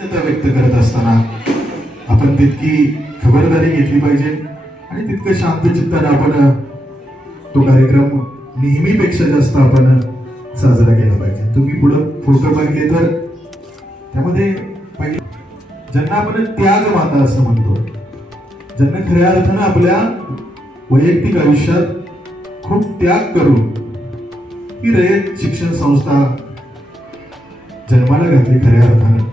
व्यक्त करत असताना आपण तितकी खबरदारी घेतली पाहिजे आणि तितकं शांत चित्ताने आपण तो कार्यक्रम नेहमीपेक्षा जास्त आपण साजरा केला पाहिजे. तुम्ही पुढे फोटो पाहिले तर त्यामध्ये ज्यांना आपण त्याग माता असं म्हणतो, ज्यांना खऱ्या अर्थानं आपल्या वैयक्तिक आयुष्यात खूप त्याग करून ही रयत शिक्षण संस्था जन्माला घातली. खऱ्या अर्थानं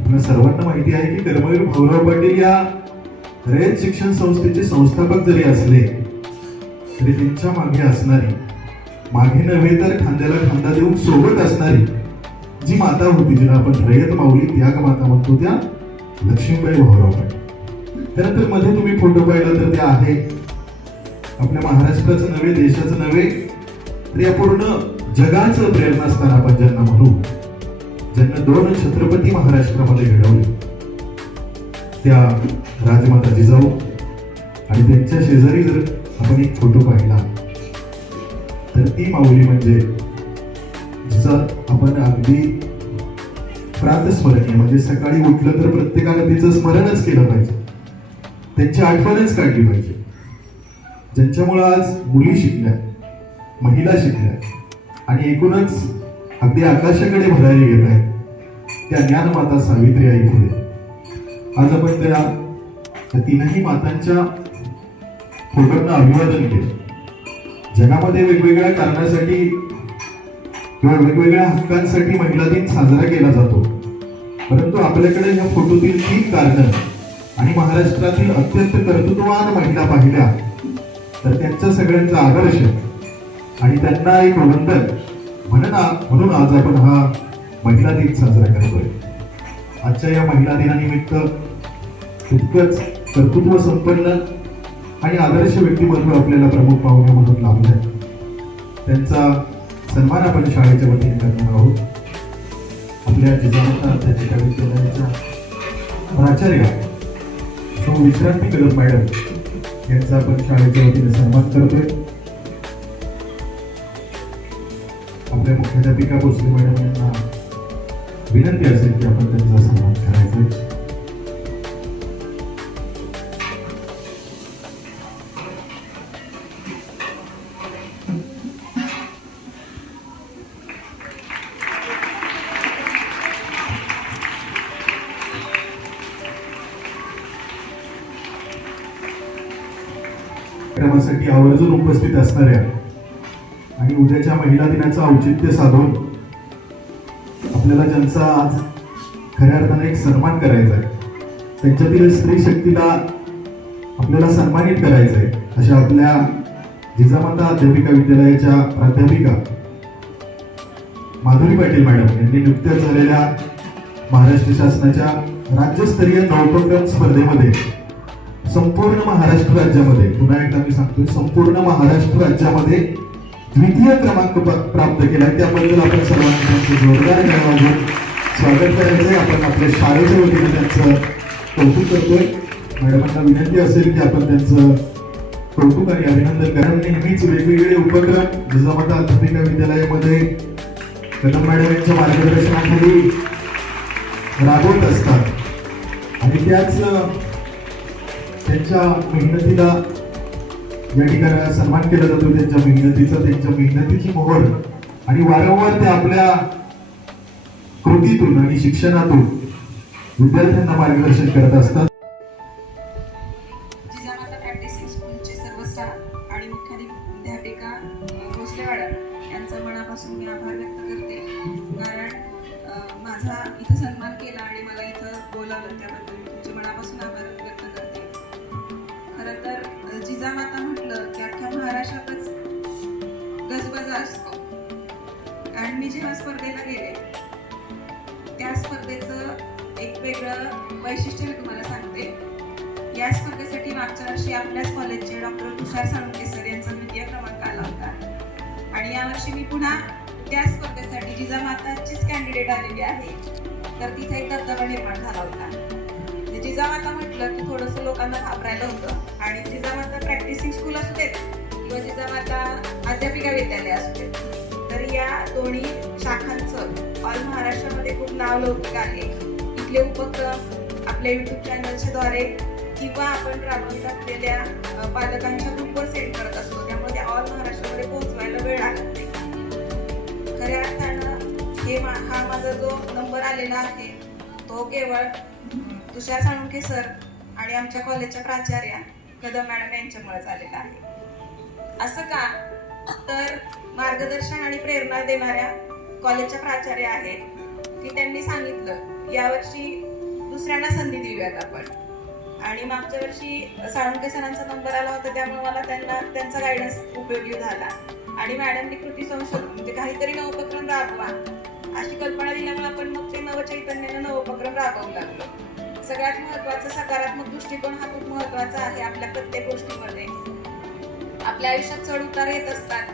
आपल्या सर्वांना माहिती आहे की कर्मवीर भाऊराव पाटील या रयत शिक्षण संस्थेचे संस्थापक जरी असले तरी त्यांच्या मागे असणारी, मागे नव्हे तर खांद्याला खांदा देऊन सोबत असणारी जी माता होती, जिला आपण रयत माऊली त्याग माता म्हणतो, त्या लक्ष्मीबाई भाऊराव पाटील. खरं तर मध्ये तुम्ही फोटो पाहिला तर त्या आहे आपल्या महाराष्ट्राचं नव्हे, देशाचं नव्हे तर या पूर्ण जगाचं प्रेरणास्थान आपण ज्यांना म्हणू, ज्यांना 2 छत्रपती महाराष्ट्रामध्ये घडवले, त्या राजमाता जिजाऊ. आणि त्यांच्या शेजारी जर आपण एक फोटो पाहिला तर ती माऊली म्हणजे जिचा आपण अगदी प्रातस्मरणीय, म्हणजे सकाळी उठलं तर प्रत्येकाला तिचं स्मरणच केलं पाहिजे, त्यांची आठवणच काढली पाहिजे, ज्यांच्यामुळे आज मुली शिकल्या, महिला शिकल्या आणि एकूणच अगदी आकाशाकडे भरारी घेत आहेत, त्या ज्ञानमाता सावित्रीबाई फुले. आज आपण त्या तीनही मातांच्या फोटोंना अभिवादन केलं. जगामध्ये वेगवेगळ्या कारणासाठी किंवा वेगवेगळ्या हक्कांसाठी महिला दिन साजरा केला जातो, परंतु आपल्याकडे या फोटोतील 3 कारणं आणि महाराष्ट्रातील अत्यंत कर्तृत्ववान महिला पाहिल्या तर त्यांच्या सगळ्यांचा आदर्श आणि त्यांना एक वंदन म्हणून आज आपण हा महिला दिन साजरा करतोय. आजच्या या महिला दिनानिमित्त तितकंच कर्तृत्व संपन्न आणि आदर्श व्यक्तिमत्व आपल्याला प्रमुख पाहुणे म्हणून लाभले, त्यांचा सन्मान आपण शाळेच्या वतीने करणार आहोत. आपल्या जिजामाता अध्यापिका विद्यालयाच्या प्राचार्य सौ विश्रांती कदम मॅडम यांचा आपण शाळेच्या वतीने सन्मान करतोय. आपल्या मुख्याध्यापिका भोसले मॅडम यांना विनंती असेल की आपण त्यांचा सन्मान करायचा. कार्यक्रमासाठी आवर्जून उपस्थित असणाऱ्या आणि उद्याच्या महिला दिनाचं औचित्य साधून आपल्याला ज्यांचा आज खऱ्या अर्थाने एक सन्मान करायचा आहे, त्यांच्यातील स्त्री शक्तीला आपल्याला सन्मानित करायचं आहे, अशा आपल्या जिजामाता अध्यापिका विद्यालयाच्या प्राध्यापिका माधुरी पाटील मॅडम यांनी नुकत्याच झालेल्या महाराष्ट्र शासनाच्या राज्यस्तरीय नवोपक्रम स्पर्धेमध्ये संपूर्ण महाराष्ट्र राज्यामध्ये, पुन्हा एकदा मी सांगतोय, संपूर्ण महाराष्ट्र राज्यामध्ये द्वितीय क्रमांक प्राप्त केलाय. त्याबद्दल आपण सर्वांनी त्यांचं जोरदार टाळ्या स्वागत करायचंय. आपण आपल्या शाळेच्या वतीने त्यांचं कौतुक करतोय. मॅडमांना विनंती असेल की आपण त्यांचं कौतुक आणि अभिनंदन करा. नेहमीच वेगवेगळे उपक्रम जिजामाता अध्यापिका विद्यालयामध्ये कदम मॅडम यांच्या मार्गदर्शनाखाली राबवत असतात आणि त्याच त्यांच्या मेहनतीला या ठिकाणी सन्मान केला जातो. त्यांच्या मेहनतीची मोहर आणि वारंवार ते आपल्या कृतीतून आणि शिक्षणातून विद्यार्थ्यांना मार्गदर्शन करत असतात. जिजामाता प्रॅक्टिसिंग स्कूलचे सर्व स्टाफ आणि मुख्याध्यापिका भोसले मॅडम यांचा मनापासून मी आभार व्यक्त करते, कारण माझा इथं सन्मान केला आणि मला इथं बोलावलं त्याबद्दल तुमचे मनापासून आभार व्यक्त करते. खरं तर जिजामाता म्हटलं की अख्ख्या महाराष्ट्रातच गजबजा असतो. आणि मी जेव्हा स्पर्धेला गेले त्या स्पर्धेचं एक वेगळं वैशिष्ट्य मी तुम्हाला सांगते. या स्पर्धेसाठी मागच्या वर्षी आपल्याच कॉलेजचे डॉक्टर तुषार साळुंके सर यांचा 2य क्रमांक आला होता आणि यावर्षी मी पुन्हा त्या स्पर्धेसाठी जिजामाताचीच कॅन्डिडेट आलेली आहे, तर तिथे एक दबदबा निर्माण झाला होता. जिजामाता म्हटलं की थोडंसं लोकांना घाबरायला होतं आणि जिजामाता प्रॅक्टिसिंग स्कूल असू देत किंवा जिजामाता अध्यापिका विद्यालय असू देत, तर या दोन्ही शाखांचं ऑल महाराष्ट्रामध्ये खूप नाव लौकिक आहे. कुठले उपक्रम आपल्या YouTube चॅनलच्या द्वारे किंवा आपण राबवत असलेल्या पालकांच्या ग्रुपवर सेंड करत असतो, त्यामुळे ते ऑल महाराष्ट्रामध्ये पोहोचवायला वेळ लागत नाही. खऱ्या अर्थानं हा माझा जो नंबर आलेला आहे तो केवळ तुषार साळुंखे सर आणि आमच्या कॉलेजच्या प्राचार्या कदम मॅडम यांच्यामुळेच आलेला आहे. असं का तर मार्गदर्शन आणि प्रेरणा देणाऱ्या कॉलेजच्या प्राचार्या आहेत की त्यांनी सांगितलं यावर्षी दुसऱ्यांना संधी देऊयात आपण. आणि मागच्या वर्षी साळुंखे सरांचा नंबर आला होता, त्यामुळे मला त्यांचा गायडन्स उपयोगी झाला. आणि मॅडमनी कृती संशोधन म्हणजे काहीतरी नवोपक्रम राबवा अशी कल्पना दिल्यामुळे आपण मग ते नवचैतन्यानं नवोपक्रम राबवू लागलो. सगळ्यात महत्वाचा सकारात्मक दृष्टिकोन हा खूप महत्वाचा आहे आपल्या प्रत्येक गोष्टीमध्ये. आपल्या आयुष्यात चढ उतार येत असतात,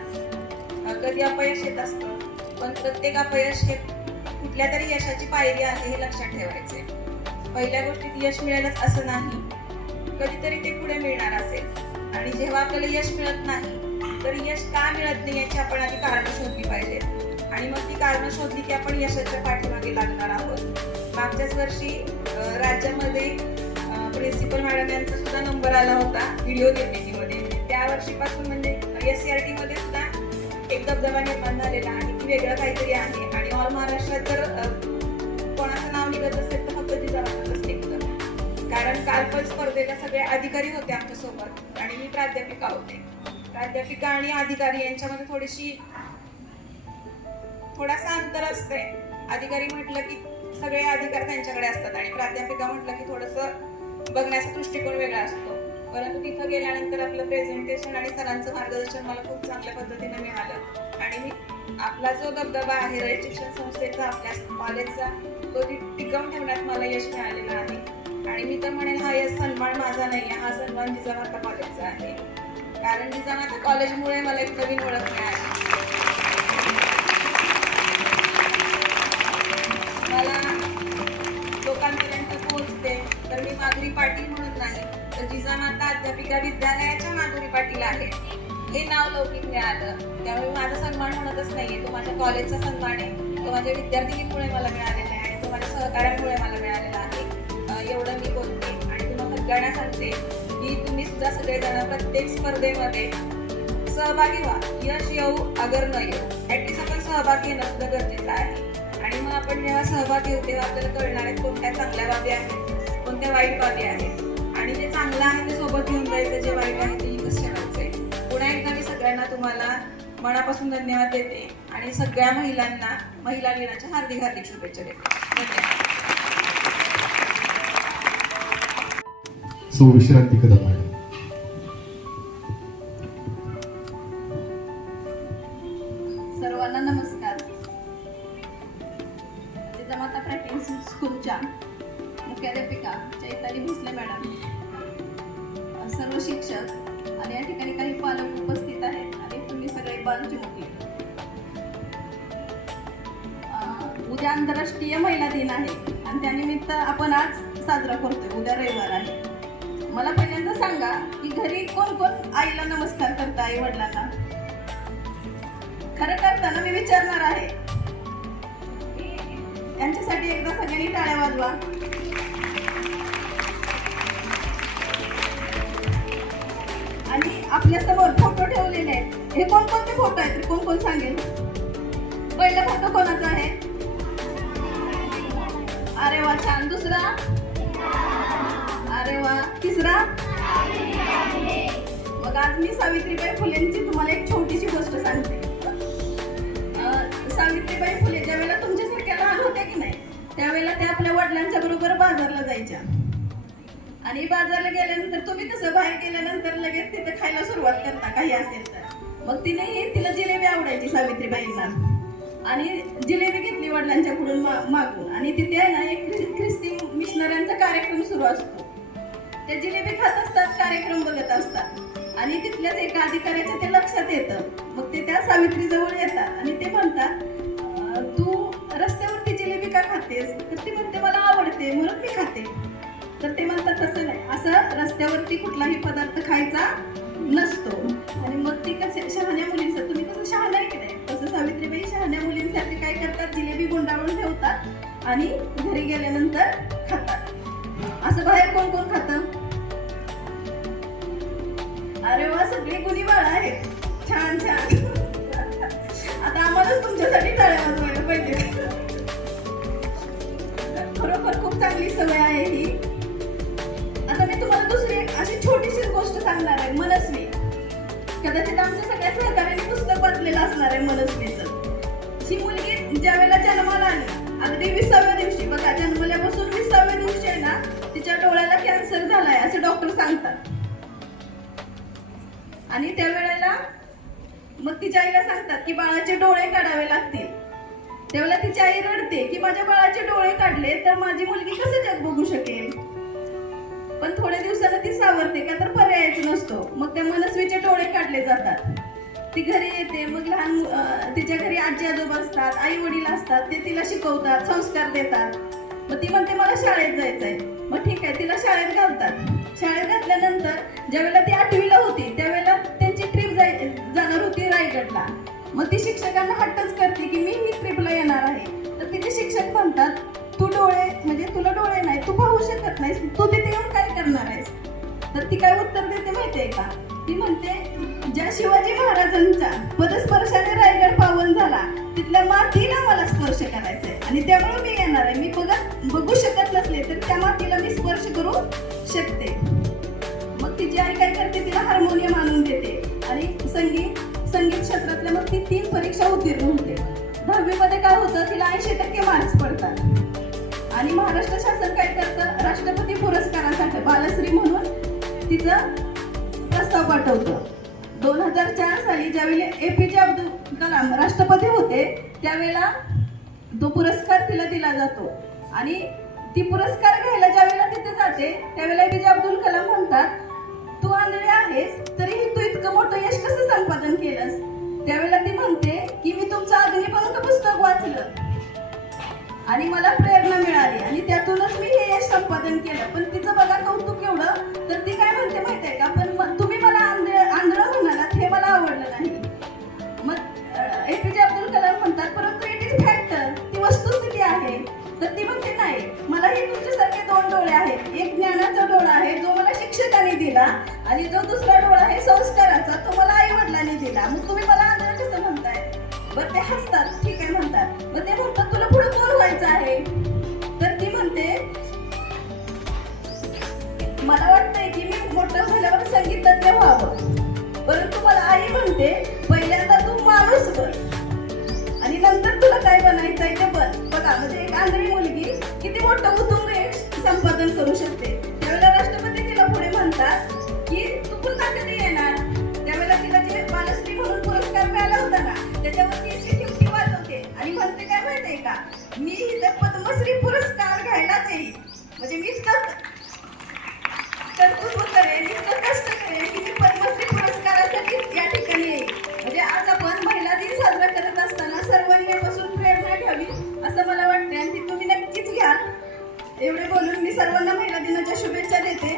कधी अपयश येत असतं, पण प्रत्येक अपयश हे कुठल्या तरी यशाची पायरी आहे हे लक्षात ठेवायचे. पहिल्या गोष्टीत यश मिळेलच असं नाही, कधीतरी ते पुढे मिळणार असेल. आणि जेव्हा आपल्याला यश मिळत नाही तर यश का मिळत नाही याची आपण आधी कारणं शोधली पाहिजेत. आणि मग ती कारणं शोधली की आपण यशाच्या पाठीमागे लागणार आहोत. मागच्याच वर्षी राज्यामध्ये प्रिन्सिपल मॅडम यांचा सुद्धा नंबर आला होता व्हिडिओ निर्मितीमध्ये. त्या वर्षीपासून म्हणजे SCRT मध्ये सुद्धा एक दबदबा निर्माण झालेला आहे की वेगळं काहीतरी आहे. आणि ऑल महाराष्ट्रात जर कोणाचं नाव निघत असेल तर फक्त जिजामाताच निघतं. कारण काल पण स्पर्धेला सगळे अधिकारी होते आमच्यासोबत आणि मी प्राध्यापिका होते. प्राध्यापिका आणि अधिकारी यांच्यामध्ये थोडासा अंतर असते. अधिकारी म्हटलं की सगळे अधिकार त्यांच्याकडे असतात आणि प्राध्यापिका म्हटलं की थोडंसं बघण्याचा दृष्टिकोन वेगळा असतो. परंतु तिथं गेल्यानंतर आपलं प्रेझेंटेशन आणि सरांचं मार्गदर्शन मला खूप चांगल्या पद्धतीने मिळालं. आणि मी आपला जो दबदबा आहे रयत शिक्षण संस्थेचा आपल्या कॉलेजचा तो टिकवून ठेवण्यात मला यश मिळालेलं आहे. आणि मी तर म्हणेन हा यश सन्मान माझा नाही आहे, हा सन्मान जिजामाता कॉलेजचा आहे. कारण जिजामाता कॉलेजमुळे मला एक नवीन ओळख मिळाली. मला लोकांपर्यंत पोहोचते तर मी माधुरी पाटील म्हणून नाही तर जिजामाता अध्यापिका विद्यालयाच्या माधुरी पाटील आहे हे नाव लौकिक मिळालं. त्यामुळे माझा सन्मान म्हणतच नाहीये, तो माझ्या कॉलेजचा सन्मान आहे, तो माझ्या विद्यार्थिनीमुळे मला मिळालेला आहे आणि तो माझ्या सहकार्यांमुळे मला मिळालेला आहे. एवढं मी बोलते आणि तुम्हाला सगळ्यांना सांगते की तुम्ही सुद्धा सगळेजण प्रत्येक स्पर्धेमध्ये सहभागी व्हा. यश येऊ अगर न येऊ ऍटलीस्ट आपण सहभागी घेणं सुद्धा गरजेचं आहे. आणि मग आपण जेव्हा सहभागी होऊ तेव्हा आपल्याला कळणार आहे कोणत्या चांगल्या बाबी आहेत, कोणत्या वाईट बाबी आहेत. आणि जे चांगलं आहे ते सोबत घेऊन जायचं, जे वाईट आहे ते इथंच ठेवायचंय. पुन्हा एकदा मी सगळ्यांना तुम्हाला मनापासून धन्यवाद देते आणि सगळ्या महिलांना महिला दिनाच्या हार्दिक हार्दिक शुभेच्छा देते. धन्यवाद. विश्रांती कदम मॅडम. सर्वांना नमस्कार. जिजामाता प्रायव्हेट स्कूलच्या मुख्याध्यापिका चैताली भोसले मॅडम, सर्व शिक्षक आणि या ठिकाणी काही पालक उपस्थित आहेत आणि तुम्ही सगळे बालचिमुकले. उद्या आंतरराष्ट्रीय महिला दिन आहे आणि त्यानिमित्त आपण आज साजरा करतोय. उद्या रविवार आहे. मला पहिल्यांदा सांगा की घरी कोण कोण आईला नमस्कार करता, आई वडिलांना? खरं करताना मी विचारणार आहे. यांच्यासाठी एकदा सगळ्यांनी टाळ्या वाजवा. आणि आपल्या समोर फोटो ठेवलेले आहेत. हे कोणकोणते फोटो आहेत कोण कोण सांगेल? पहिला फोटो कोणाचा आहे? अरे वा, छान. दुसरा? अरे वा. तिसरा? मग आज मी सावित्रीबाई फुलेंची तुम्हाला एक छोटीशी गोष्ट सांगते. सावित्रीबाई फुले ज्यावेळेला तुमच्यासारख्या लहान होत्या की नाही त्यावेळेला त्या आपल्या वडिलांच्या बरोबर बाजारला जायच्या. आणि बाजारला गेल्यानंतर तुम्ही तसं बाहेर गेल्यानंतर लगेच तिथे खायला सुरुवात करता काही असेल तर. मग तिला जिलेबी आवडायची सावित्रीबाईंना आणि जिलेबी घेतली वडिलांच्याकडून मागून. आणि तिथे आहे ना एक ख्रिस्ती मिशनऱ्यांचा कार्यक्रम सुरू असतो. ते जिलेबी खात असतात, कार्यक्रम बघत असतात आणि तिथल्याच एका अधिकाऱ्याच्या ते लक्षात येतं. मग ते त्या सावित्रीजवळ येतात आणि ते म्हणतात, तू रस्त्यावरती जिलेबी का खातेस? तर ती म्हणते, मला आवडते म्हणून मी खाते. तर ते म्हणतात, तसं नाही, असं रस्त्यावरती कुठलाही पदार्थ खायचा नसतो. आणि मग ती कसं शहाण्या मुलींचं, तुम्ही कसं शहाण्या की नाही तसं सावित्रीबाई शहाण्या मुलींसाठी काय करतात, जिलेबी गुंडाळून ठेवतात आणि घरी गेल्यानंतर खातात. असं बाहेर कोण कोण खातं? अरे वा, सगळी गुणी बाळा आहेत. छान छान. आता आम्हालाच तुमच्यासाठी टाळ्या वाजवायला पाहिजे. खरोखर खूप चांगली सवय आहे ही. आता मी तुम्हाला दुसरी एक अशी छोटीशी गोष्ट सांगणार आहे, मनस्वी. कदाचित आमच्या सगळ्या सहकार्याने पुस्तक वाचलेलं असणार आहे मनस्वीचं. ही मुलगी ज्या वेळेला जन्माला आली, अगदी 20व्या दिवशी, बघा जन्मल्यापासून 20व्या दिवशी आहे ना, तिच्या डोळ्याला कॅन्सर झालाय असं डॉक्टर सांगतात. आणि त्यावेळेला मग तिच्या आईला सांगतात की बाळाचे डोळे काढावे लागतील. त्यावेळेला तिची आई रडते की माझ्या बाळाचे डोळे काढले तर माझी मुलगी कसं जग बघू शकेल. पण थोड्या दिवसानं ती सावरते, का तर पर्यायच नसतो. मग त्या मनस्वीचे डोळे काढले जातात. ती घरी येते. मग तिच्या घरी आजी आजोबा असतात, आई वडील असतात, ते तिला शिकवतात, संस्कार देतात. मग ती म्हणते मला शाळेत जायचंय. मग ठीक आहे, तिला शाळेत घालतात. शाळेत घातल्यानंतर ज्यावेळेला ती 8वीला होती त्यावेळेला त्यांची ट्रिप जाणार होती रायगडला. मग ती शिक्षकांना हट्टच करते की मी ही ट्रिपला येणार आहे. तर तिचे शिक्षक म्हणतात तू डोळे म्हणजे तुला डोळे नाही, तू पाहू शकत नाहीस, तू तिथे येऊन काय करणार आहेस. तर ती काय उत्तर देते माहितीये का? ती म्हणते ज्या शिवाजी महाराजांचा पदस्पर्शाने रायगड पावन झाला तिथल्या मातीला मला स्पर्श करायचंय आणि त्यामुळे मी येणार आहे. मी बघू शकत नसले तर त्या मातीला मी स्पर्श करू शकते. मग तिची आई काय करते, तिला हार्मोनियम आणून देते आणि संगीत क्षेत्रातल्या मग ती 3 परीक्षा उत्तीर्ण होते. 10वी मध्ये काय होतं, तिला 80% मार्क्स पडतात. आणि महाराष्ट्र शासन काय करतं, राष्ट्रपती पुरस्कारासाठी बालश्री म्हणून तिचं प्रस्ताव पाठवतं. 2004 साली ज्यावेळी APJ अब्दुल कलाम राष्ट्रपती होते त्यावेळेला तो पुरस्कार तिला दिला जातो. आणि ती पुरस्कार घ्यायला ज्यावेळेला तिथे जाते त्यावेळेला APJ अब्दुल कलाम म्हणतात तू आंधळी आहेस तरीही तू इतकं मोठं यश कसं संपादन केलंस. त्यावेळेला ती म्हणते की मी तुमचं अग्निपंख पुस्तक वाचलं आणि मला प्रेरणा मिळाली आणि त्यातूनच मी हे यश संपादन केलं. पण तिचं बघा कौतुक एवढं, तर ती काय म्हणते माहितीये का, पण तुम्ही मला आंधळं म्हणालात हे मला आवडलं नाही. मग APJ अब्दुल कलाम म्हणतात परंतु इट इज फॅक्ट, ती वस्तुस्थिती आहे. तर ती म्हणते नाही, मलाही तुमच्यासारखे 2 डोळे आहेत. एक ज्ञानाचा डोळा आहे जो मला शिक्षकांनी दिला आणि जो दुसरा डोळा आहे संस्काराचा, तो मला आई वडिलांनी दिला. मग तुम्ही मला आंधळं कसं म्हणताय. बरं ते हसतात, ठीक आहे म्हणतात. मग ते म्हणतात तुला पुढे कोण व्हायचं आहे. तर ती म्हणते मला वाटतंय की मी मोठं झाल्यावर संगीतज्ञ व्हावं. परंतु मला आई म्हणते पहिल्यांदा तू माणूस बन आणि नंतर तुला काय बनायचंय ते बन. बघा म्हणजे एक आंधळी मुलगी किती मोठं उत्तुंग यश संपादन करू शकते. त्यावेळेला राष्ट्रपती तिला पुढे म्हणतात की तू पुन्हा कधी येणार. त्यावेळेला तिला जे बालश्री म्हणून पुरस्कार मिळाला होता ना त्याच्यावरती अशी ठिपकी वाजवते आणि म्हणते काय माहितीये का, मी इथे पद्मश्री पुरस्कार घ्यायलाच येईल. म्हणजे मी तरतूद करेन, इतकं कष्ट करेन की मी पद्मश्री पुरस्कारासाठी या ठिकाणी येईल. म्हणजे आज आपण महिला दिन साजरा करत असताना सर्वांनी यापासून प्रेरणा घ्यावी असं मला वाटते आणि ती तुम्ही नक्कीच घ्याल. एवढे बोलून मी सर्वांना महिला दिनाच्या शुभेच्छा देते.